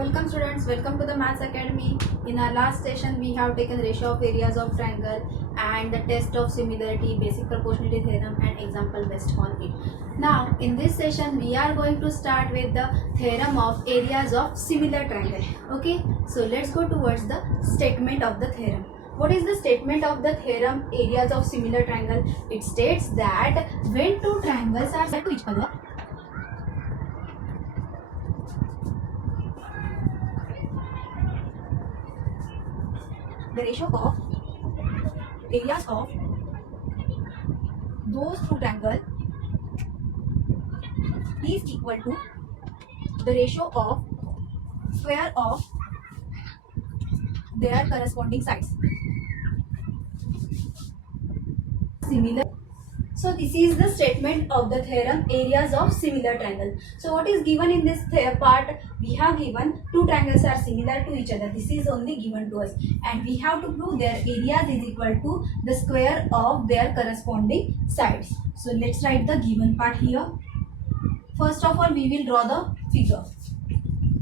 Welcome students, welcome to the Maths Academy. In our last session we have taken ratio of areas of triangle and the test of similarity, basic proportionality theorem and example based on it. Now in this session we are going to start with the theorem of areas of similar triangle. Okay, so let's go towards the statement of the theorem. What is the statement of the theorem areas of similar triangle? It states that when two triangles are set to each other, the ratio of areas of those two triangles is equal to the ratio of square of their corresponding sides. Similar. So this is the statement of the theorem areas of similar triangle. So what is given in this part? We have given two triangles are similar to each other. This is only given to us and we have to prove their areas is equal to the square of their corresponding sides. So let's write the given part here. First of all we will draw the figure.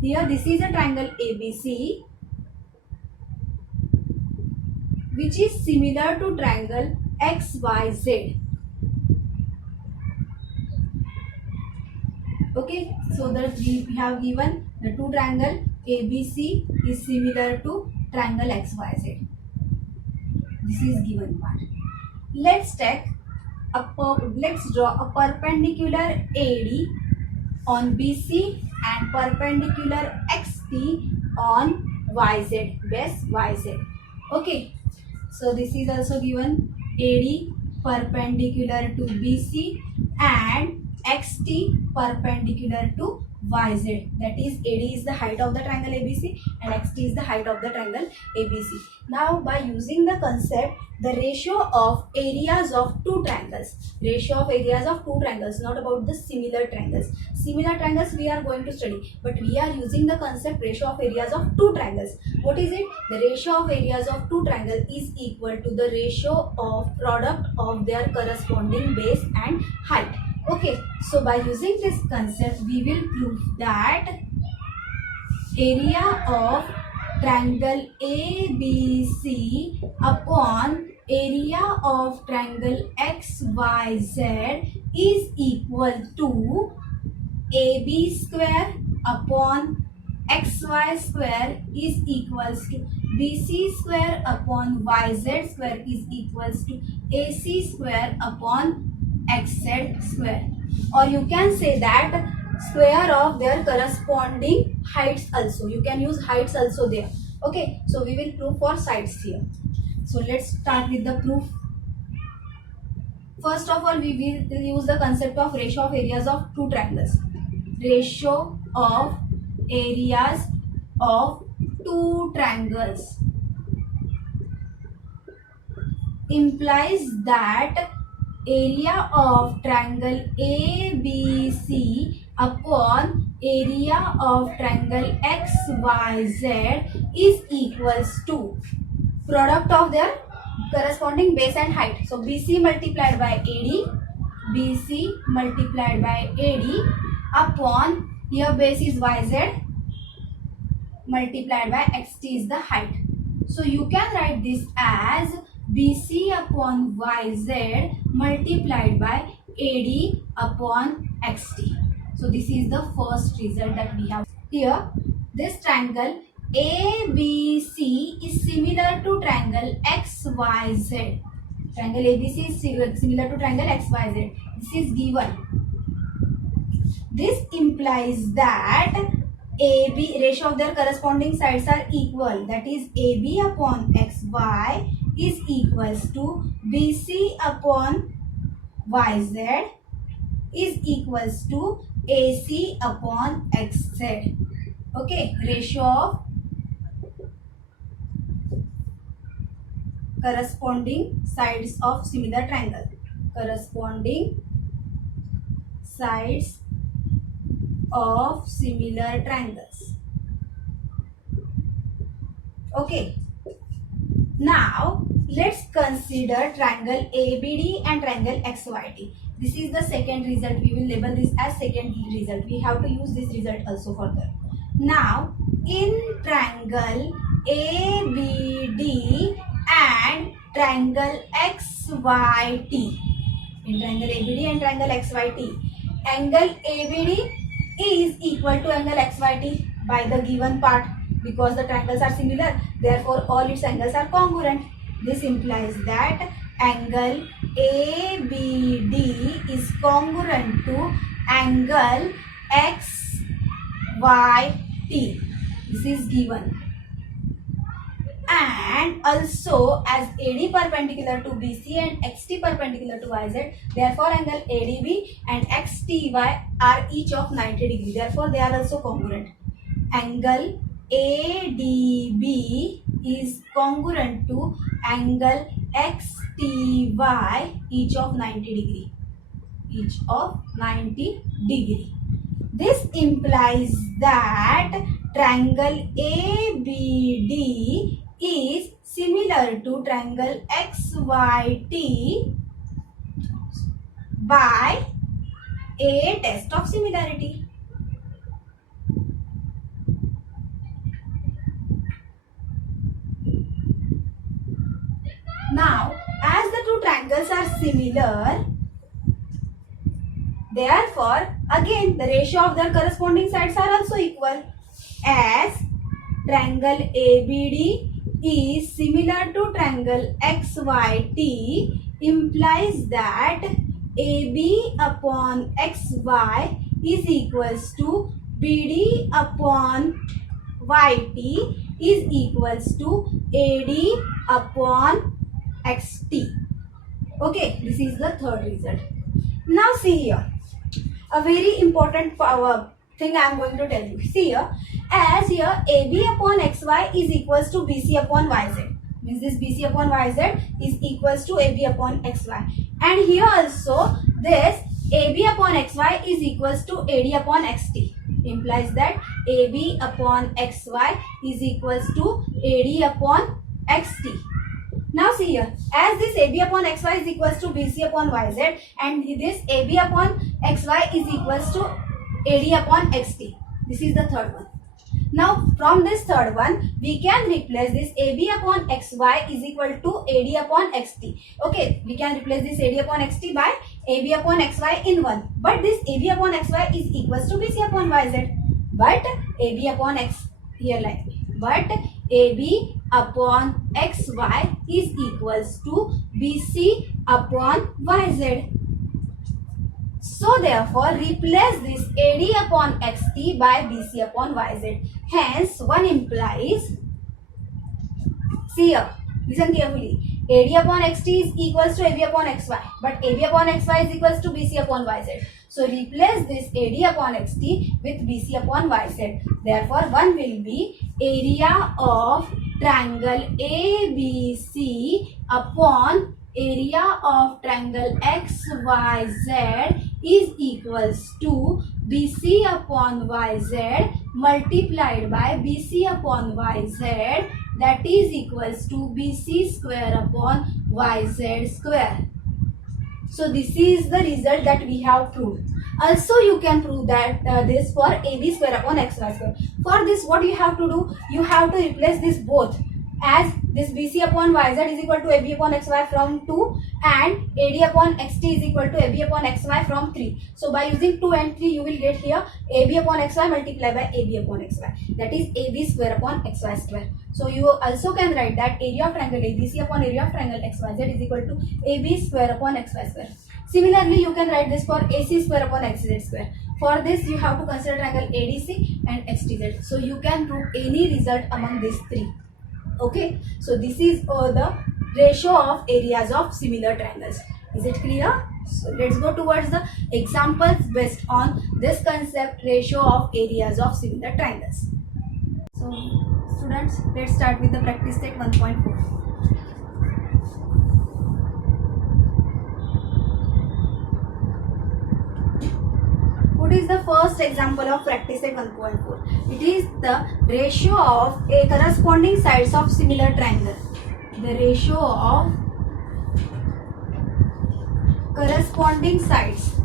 Here this is a triangle ABC which is similar to triangle XYZ. Okay, so that we have given the two triangle ABC is similar to triangle XYZ. This is given part. Let's draw a perpendicular AD on BC and perpendicular XT on YZ, base YZ. Okay, so this is also given AD perpendicular to BC and XT perpendicular to YZ. That is AD is the height of the triangle ABC and XT is the height of the triangle ABC. Now by using the concept the ratio of areas of two triangles, not about the similar triangles. Similar triangles we are going to study, but we are using the concept ratio of areas of two triangles. What is it? The ratio of areas of two triangles is equal to the ratio of product of their corresponding base and height. Okay, so by using this concept we will prove that area of triangle ABC upon area of triangle XYZ is equal to AB square upon XY square is equals to BC square upon YZ square is equals to AC square upon XZ square, or you can say that square of their corresponding heights also. You can use heights also there. Okay, so we will prove for sides here. So let's start with the proof. First of all we will use the concept of ratio of areas of two triangles. Ratio of areas of two triangles implies that area of triangle ABC upon area of triangle XYZ is equals to product of their corresponding base and height. So BC multiplied by AD upon here base is YZ multiplied by XT is the height. So you can write this as BC upon YZ multiplied by AD upon XT. So this is the first result that we have. Here this triangle ABC is similar to triangle XYZ. Triangle ABC is similar to triangle XYZ. This is given. This implies that AB ratio of their corresponding sides are equal. That is AB upon XY is equals to BC upon YZ is equals to AC upon XZ. Okay, ratio of corresponding sides of similar triangle. Corresponding sides of similar triangles. Okay. Now let's consider triangle ABD and triangle XYD. This is the second result. We will label this as second result. We have to use this result also further. Now in triangle ABD and triangle XYT. In triangle ABD and triangle XYT, angle ABD is equal to angle XYT by the given part. Because the triangles are similar, therefore all its angles are congruent. This implies that angle ABD is congruent to angle XYT. This is given. And also, as AD perpendicular to BC and XT perpendicular to YZ, therefore angle ADB and XTY are each of 90 degree. Therefore they are also congruent. Angle ADB is congruent to angle XTY, each of 90 degree. Each of 90 degree. This implies that triangle ABD is similar to triangle XYT by a test of similarity. Now, as the two triangles are similar, therefore, again the ratio of their corresponding sides are also equal. As triangle ABD is similar to triangle XYT, implies that AB upon XY is equals to BD upon YT is equals to AD upon XT. Okay, this is the third result. Now see here, a very important thing I am going to tell you. See here, as here AB upon XY is equals to BC upon YZ. Means this BC upon YZ is equals to AB upon XY. And here also this AB upon XY is equals to AD upon XT. Implies that AB upon XY is equals to AD upon XT. Now see here, as this AB upon XY is equals to BC upon YZ and this AB upon XY is equals to AD upon XT. This is the third one. Now from this third one, we can replace this AB upon XY is equal to AD upon XT. Okay, we can replace this AD upon XT by AB upon XY in 1. But this AB upon XY is equals to BC upon YZ. But AB upon X, here like me. But AB upon XY is equals to BC upon YZ. So therefore, replace this AD upon XT by BC upon YZ. Hence, one implies, see here, listen carefully, AD upon XT is equals to AB upon XY, but AB upon XY is equals to BC upon YZ. So replace this AD upon XT with BC upon YZ. Therefore, one will be area of triangle ABC upon area of triangle XYZ is equals to BC upon YZ multiplied by BC upon YZ, that is equals to BC square upon YZ square. So this is the result that we have proved. Also you can prove that this for AB square upon XY square. For this what you have to do? You have to replace this both, as this BC upon YZ is equal to AB upon XY from 2 and AD upon XT is equal to AB upon XY from 3. So by using 2 and 3 you will get here AB upon XY multiplied by AB upon XY, that is AB square upon XY square. So you also can write that area of triangle ABC upon area of triangle XYZ is equal to AB square upon XY square. Similarly you can write this for AC square upon XZ square. For this you have to consider triangle ADC and XTZ. So you can prove any result among these three. Okay, so this is the ratio of areas of similar triangles. Is it clear? So let's go towards the examples based on this concept, ratio of areas of similar triangles. So students, let's start with the practice set 1.4. What is the first example of practice set 1.4? It is the ratio of a corresponding sides of similar triangle. The ratio of corresponding sides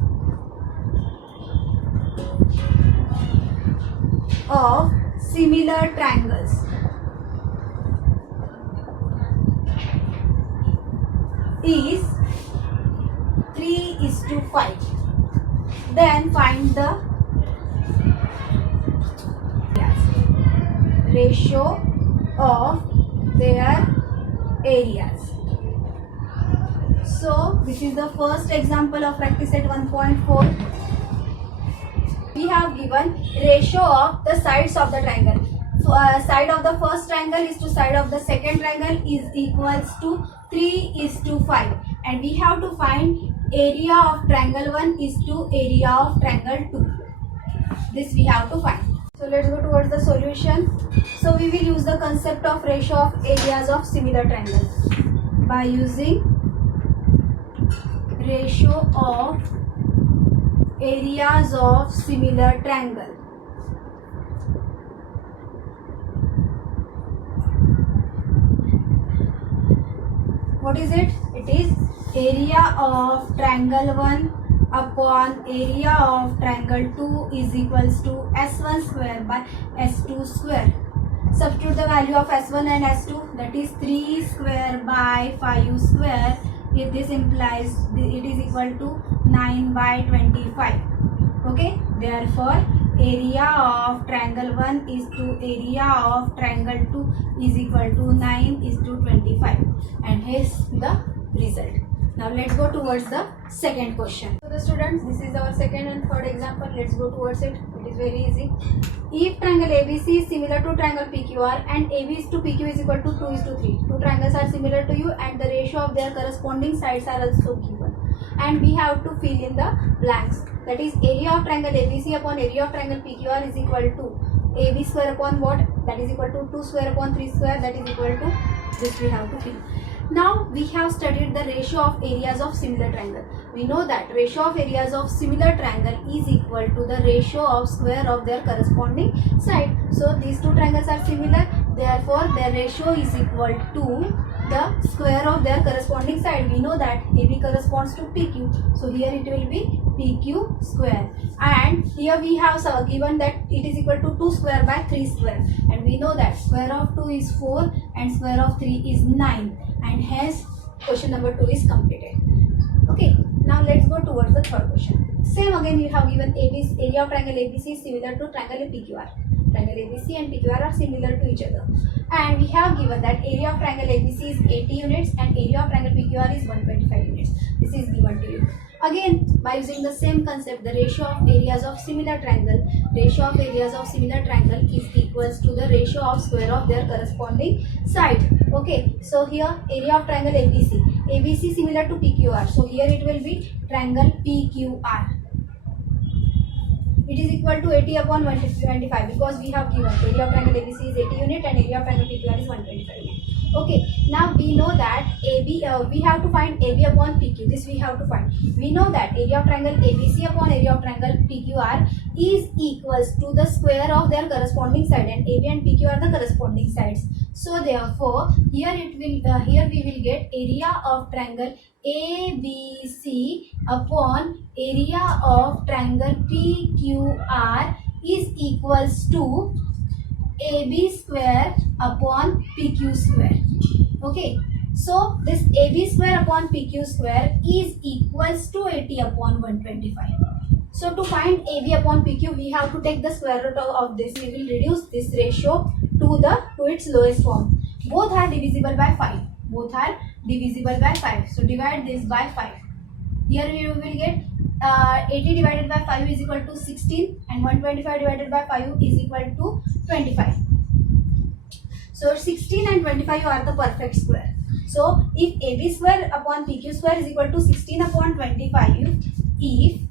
of similar triangles is 3:5. Then find the ratio of their areas. So this is the first example of practice set 1.4. We have given ratio of the sides of the triangle. Side of the first triangle is to side of the second triangle is equals to 3:5, and we have to find area of triangle 1 is to area of triangle 2. This we have to find. So let's go towards the solution. So we will use the concept of ratio of areas of similar triangles by using ratio of areas of similar triangle. What is it? It is area of triangle 1 upon area of triangle 2 is equals to S1 square by S2 square. Substitute the value of S1 and S2, that is 3 square by 5 square. If this implies it is equal to 9 by 25. Okay, therefore area of triangle 1 is to area of triangle 2 is equal to 9 is to 25, and here's the result. Now let's go towards the second question. So the students, this is our second and third example. Let's go towards it. It is very easy. If triangle ABC is similar to triangle PQR and AB is to PQ is equal to 2:3. Two triangles are similar to you and the ratio of their corresponding sides are also given. And we have to fill in the blanks. That is area of triangle ABC upon area of triangle PQR is equal to AB square upon what? That is equal to 2 square upon 3 square, that is equal to this we have to fill. Now we have studied the ratio of areas of similar triangle. We know that ratio of areas of similar triangle is equal to the ratio of square of their corresponding side. So these two triangles are similar, therefore their ratio is equal to the square of their corresponding side. We know that AB corresponds to PQ, so here it will be PQ square, and here we have given that it is equal to 2 square by 3 square, and we know that square of 2 is 4 and square of 3 is 9, and hence question number 2 is completed. Okay, now let's go towards the third question. Same again, we have given area of triangle ABC is similar to triangle PQR. Triangle ABC and PQR are similar to each other, and we have given that area of triangle ABC is 80 units and area of triangle PQR is 125 units. This is given to you. Again, by using the same concept, the ratio of areas of similar triangle is equals to the ratio of square of their corresponding side. Okay, so here area of triangle ABC similar to PQR, so here it will be triangle PQR. It is equal to 80 upon 125 because we have given area of triangle ABC is 80 unit and area of triangle PQR is 125 unit. Okay, now we know that we have to find AB upon PQ. This we have to find. We know that area of triangle ABC upon area of triangle PQR is equals to the square of their corresponding side, and AB and PQ are the corresponding sides. So therefore, here we will get area of triangle ABC upon area of triangle PQR is equals to AB square upon PQ square. Okay, so this AB square upon PQ square is equals to 80 upon 125. So to find AB upon PQ, we have to take the square root of this. We will reduce this ratio to its lowest form. Both are divisible by 5. So divide this by 5. Here we will get 80 divided by 5 is equal to 16 and 125 divided by 5 is equal to 25. So 16 and 25 are the perfect square. So if AB square upon PQ square is equal to 16 upon 25, if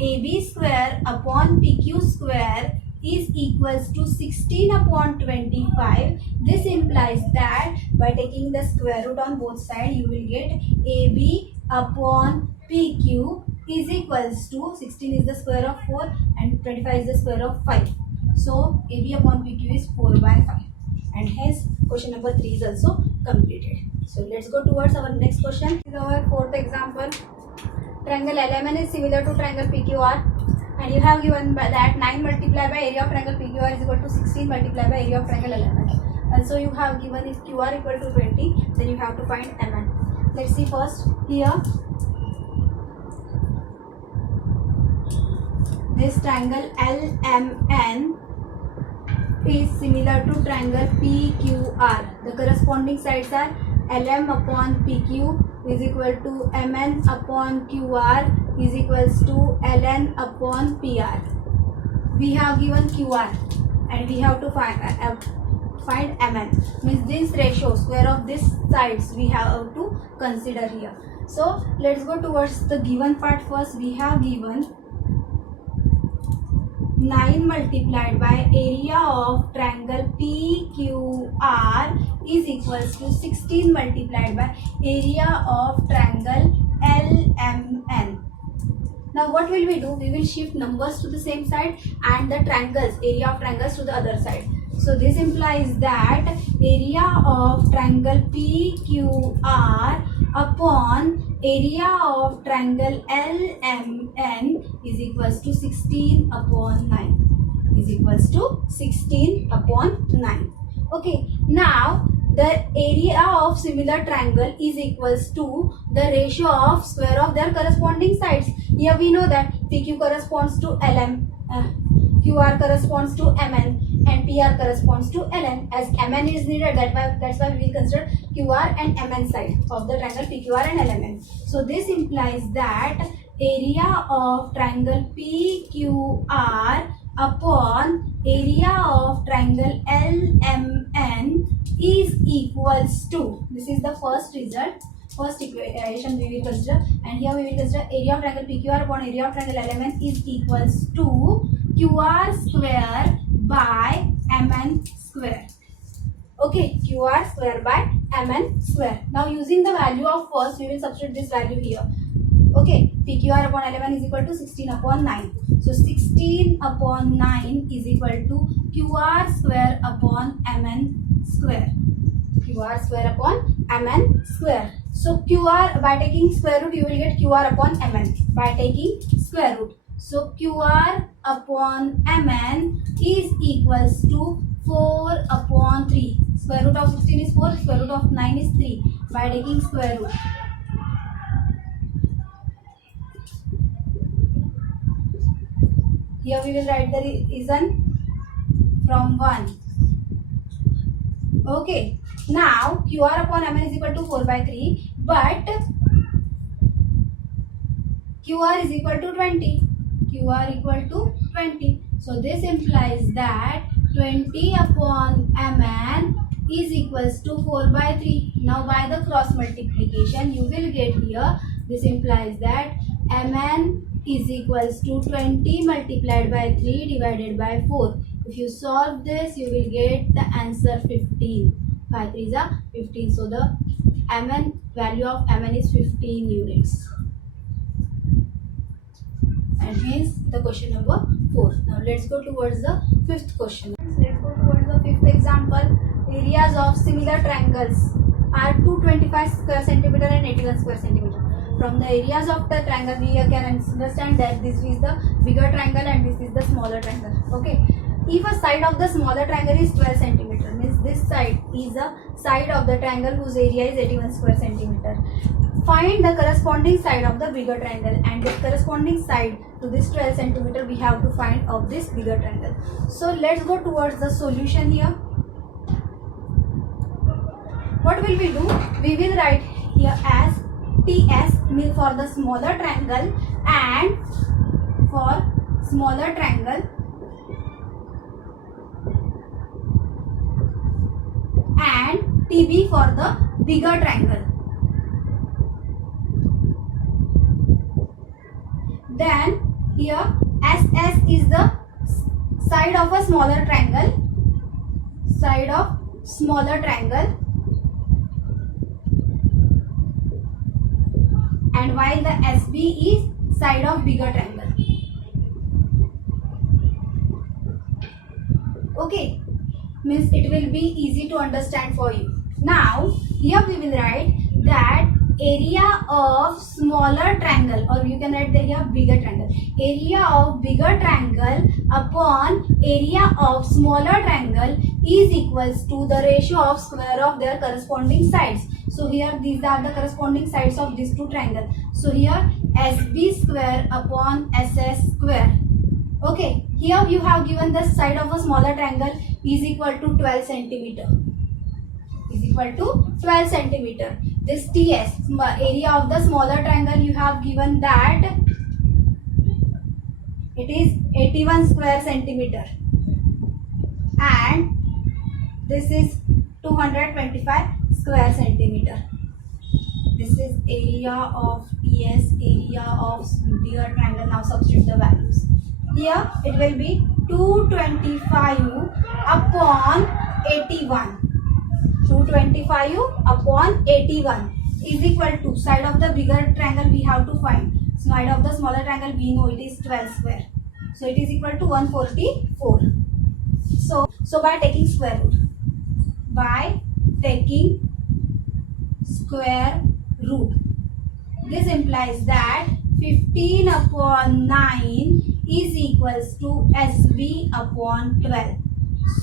AB square upon PQ square is equals to 16 upon 25, this implies that by taking the square root on both sides, you will get AB upon PQ is equals to 16 is the square of 4 and 25 is the square of 5. So AB upon PQ is 4 by 5, and hence question number 3 is also completed. So let's go towards our next question. This is our fourth example. Triangle LMN is similar to triangle PQR and you have given by that 9 multiplied by area of triangle PQR is equal to 16 multiplied by area of triangle LMN. Also you have given if QR equal to 20, then you have to find MN. Let's see first here. This triangle LMN is similar to triangle PQR. The corresponding sides are LM upon PQ is equal to MN upon QR is equals to LN upon PR. We have given QR and we have to find MN. Means this ratio, square of this sides we have to consider here. So let's go towards the given part first. We have given 9 multiplied by area of triangle PQR is equals to 16 multiplied by area of triangle LMN. Now what will we do? We will shift numbers to the same side and the triangles, area of triangles to the other side. So this implies that area of triangle PQR upon area of triangle LMN is equals to 16 upon 9 is equals to 16 upon 9. Okay, now the area of similar triangle is equals to the ratio of square of their corresponding sides. Here we know that PQ corresponds to LM, QR corresponds to MN and PR corresponds to LN. As MN is needed, that's why we will consider QR and MN side of the triangle PQR and LMN. So this implies that area of triangle PQR upon area of triangle LMN is equals to, this is the first result, first equation we will consider, and here we will consider area of triangle PQR upon area of triangle LMN is equals to QR square by MN square. Okay, QR square by MN square. Now using the value of first, we will substitute this value here. Okay, PQR upon LMN is equal to 16 upon 9. So 16 upon 9 is equal to QR square upon MN square. QR square upon MN square. So QR, by taking square root, you will get QR upon MN by taking square root. So QR upon MN is equals to 4 upon 3. Square root of 16 is 4, square root of 9 is 3 by taking square root. Here we will write the reason from 1. Okay, now QR upon MN is equal to 4 by 3, but QR is equal to 20. QR equal to 20. So this implies that 20 upon MN is equals to 4 by 3. Now by the cross multiplication you will get here, this implies that MN is equals to 20 multiplied by 3 divided by 4. If you solve this, you will get the answer 15. 5 3 is 15. So the MN value of MN is 15 units. And hence the question number 4. Now let's go towards the fifth question. Let's go towards the fifth example. Areas of similar triangles are 225 square centimeter and 81 square centimeter. From the areas of the triangle, we can understand that this is the bigger triangle and this is the smaller triangle. Okay. If a side of the smaller triangle is 12 centimeter, means this side is a side of the triangle whose area is 81 square centimeter. Find the corresponding side of the bigger triangle, and the corresponding side to this 12 centimeter we have to find of this bigger triangle. So let's go towards the solution here. What will we do? We will write here as TS for the smaller triangle and for smaller triangle, and TB for the bigger triangle. Then here SS is the side of a smaller triangle, side of smaller triangle, and while the SB is side of bigger triangle. Okay, means it will be easy to understand for you. Now here we will write that area of smaller triangle, or you can write the here bigger triangle. Area of bigger triangle upon area of smaller triangle is equals to the ratio of square of their corresponding sides. So here these are the corresponding sides of these two triangles. So here SB square upon SS square. Okay, here you have given the side of a smaller triangle is equal to 12 centimeter. Is equal to 12 centimeter. This TS, area of the smaller triangle, you have given that it is 81 square centimeter, and this is 225 square centimeter. This is area of TS, area of bigger triangle. Now substitute the values. Here it will be 225 upon 81. 225 upon 81 is equal to side of the bigger triangle we have to find. Side of the smaller triangle we know it is 12 square. So it is equal to 144. So by taking square root. By taking square root. This implies that 15 upon 9 is equals to SB upon 12.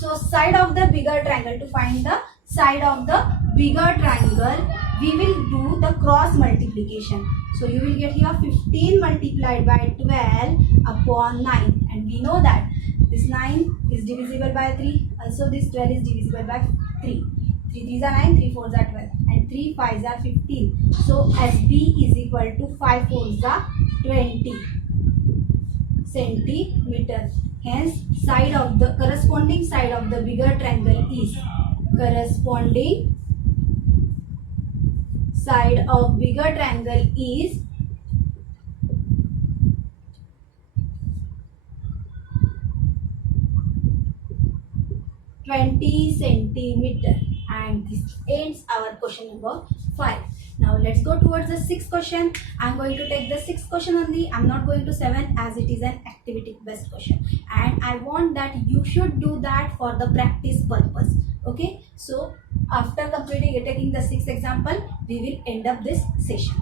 So side of the bigger triangle, to find the side of the bigger triangle, we will do the cross multiplication. So you will get here 15 multiplied by 12 upon 9, and we know that this 9 is divisible by 3. Also this 12 is divisible by 3. 3 3s are 9, 3 4s are 12, and 3 5s are 15. So SB is equal to 5 4s are 20 centimeter. Hence side of the corresponding side of the bigger triangle is corresponding side of bigger triangle is 20 centimeter. And this ends our question number 5. Now let's go towards the 6th question. I'm going to take the 6th question only. I'm not going to 7 as it is an activity based question, and I want that you should do that for the practice purpose. Okay, so after completing taking the 6th example, we will end up this session.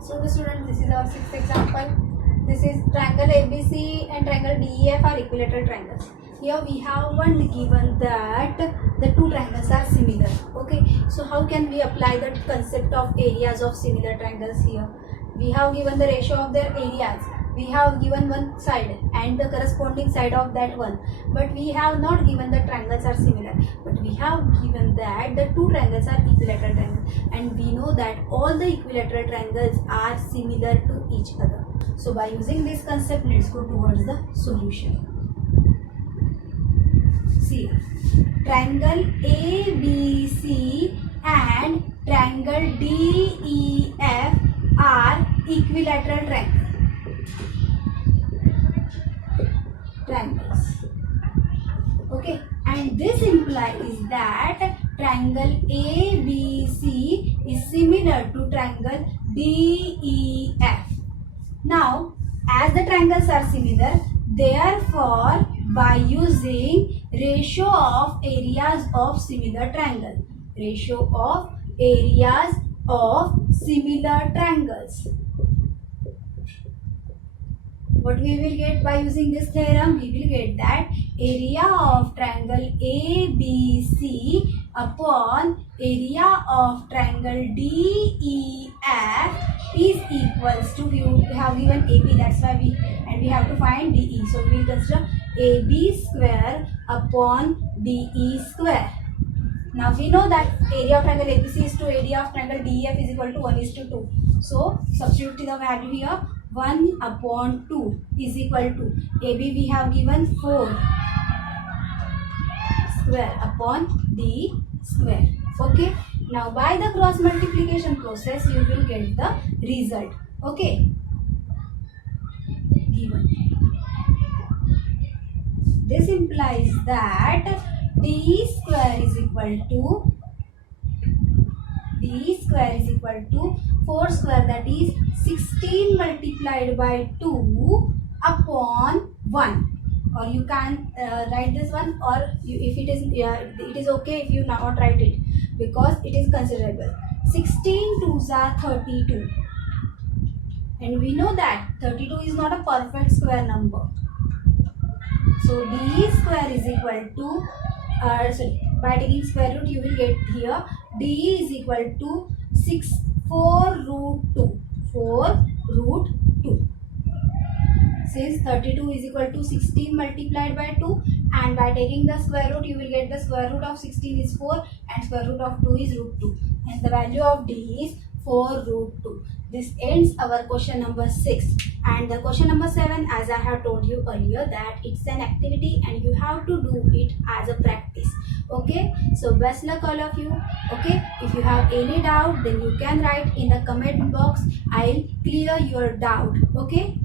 So the students, this is our 6th example. This is triangle ABC and triangle DEF are equilateral triangles. Here we have one given that the two triangles are similar. Okay, so how can we apply the concept of areas of similar triangles here? We have given the ratio of their areas. We have given one side and the corresponding side of that one, but we have not given the triangles are similar, but we have given that the two triangles are equilateral triangles, and we know that all the equilateral triangles are similar to each other. So by using this concept, let's go towards the solution. See, triangle ABC and triangle DEF are equilateral triangles. Okay, and this implies that triangle ABC is similar to triangle DEF. Now, as the triangles are similar, therefore, by using ratio of areas of similar triangle, ratio of areas of similar triangles, what we will get by using this theorem? We will get that area of triangle ABC upon area of triangle DEF is equals to, we have given AB, that's why we have to find DE. So we will consider AB square upon DE square. Now we know that area of triangle ABC is to area of triangle DEF is equal to 1:2. So substitute the value here. 1 upon 2 is equal to AB we have given 4 square upon D square. Okay. Now by the cross multiplication process you will get the result. Okay. Given. This implies that D square is equal to 4 square, that is 16 multiplied by 2 upon 1. or you can write this one, or if it is it is okay if you not write it, because it is considerable. 16 twos are 32, and we know that 32 is not a perfect square number. So d square is equal to by taking square root you will get here d is equal to 4 root 2. 4 root 2. Since 32 is equal to 16 multiplied by 2, and by taking the square root you will get the square root of 16 is 4 and square root of 2 is root 2, and the value of d is 4 root 2. This ends our question number 6. And the question number 7, as I have told you earlier, that it's an activity and you have to do it as a practice. Okay, so best luck all of you. Okay, if you have any doubt then you can write in the comment box. I'll clear your doubt. Okay.